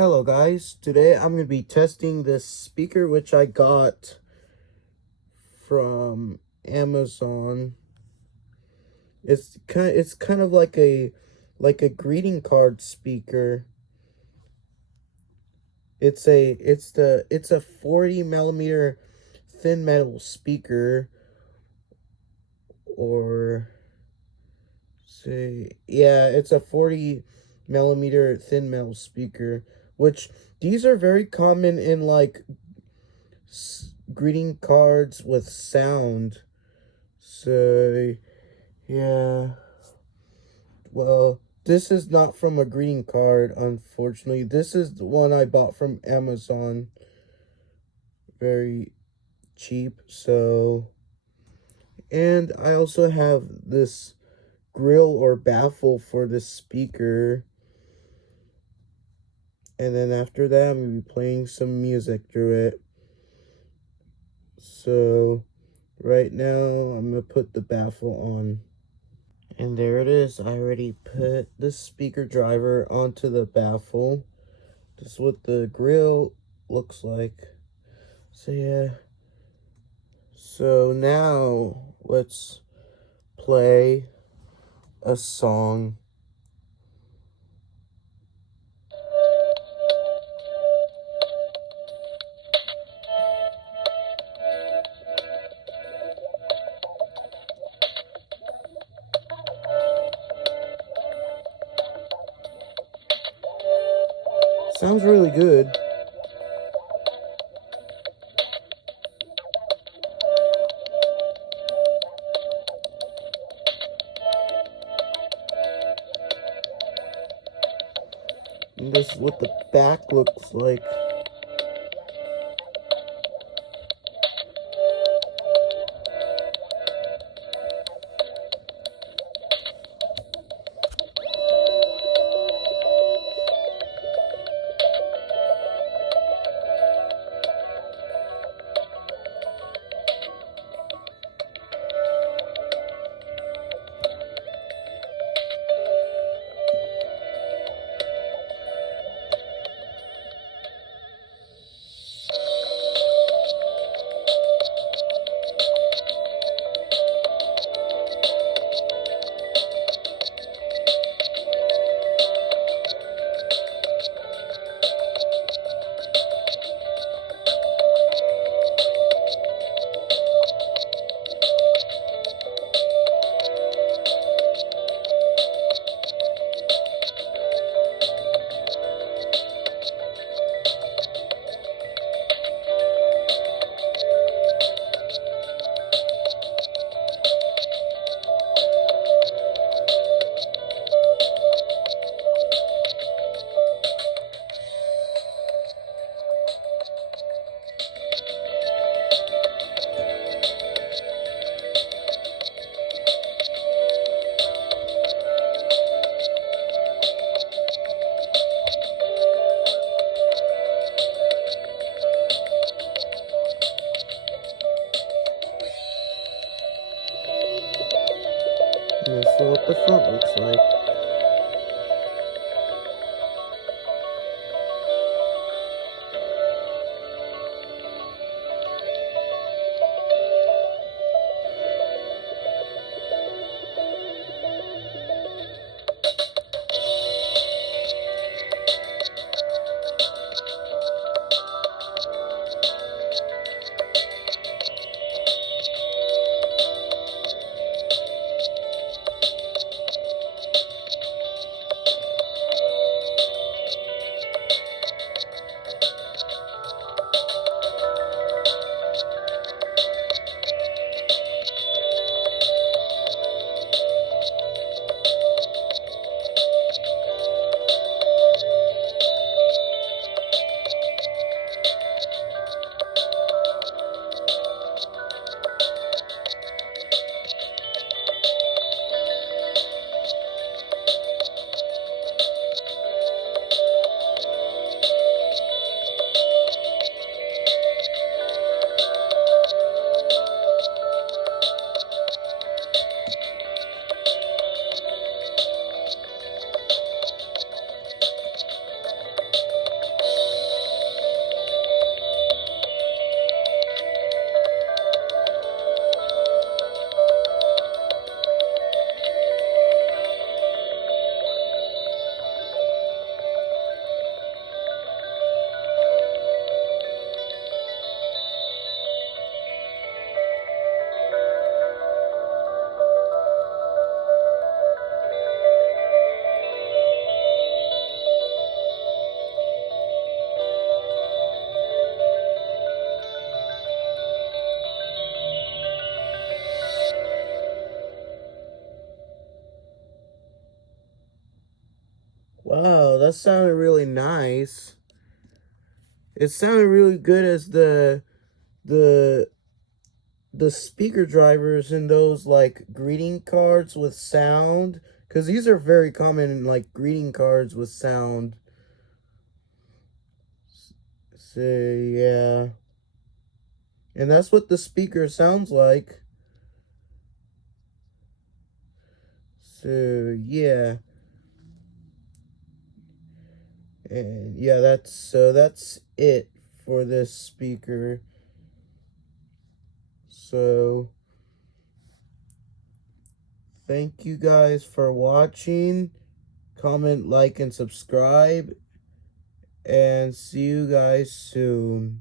Hello guys, today I'm going to be testing this speaker which I got from Amazon. It's kind of like a greeting card speaker. It's a 40 millimeter thin metal speaker, or say, yeah, it's a 40 millimeter thin metal speaker, which these are very common in like greeting cards with sound. So yeah, well, this is not from a greeting card, unfortunately. This is the one I bought from Amazon, very cheap. So, and I also have this grill or baffle for this speaker, and then after that I'm gonna be playing some music through it. So right now I'm gonna put the baffle on. And there it is. I already put the speaker driver onto the baffle. This is what the grill looks like. So yeah. So now let's play a song. Sounds really good. And this is what the back looks like. that sounded really nice. It sounded really good as the speaker drivers in those like greeting cards with sound, because these are very common in like greeting cards with sound. So yeah, and that's what the speaker sounds like. So yeah, and yeah, that's it for this speaker. So thank you guys for watching. Comment, like, and subscribe. And see you guys soon.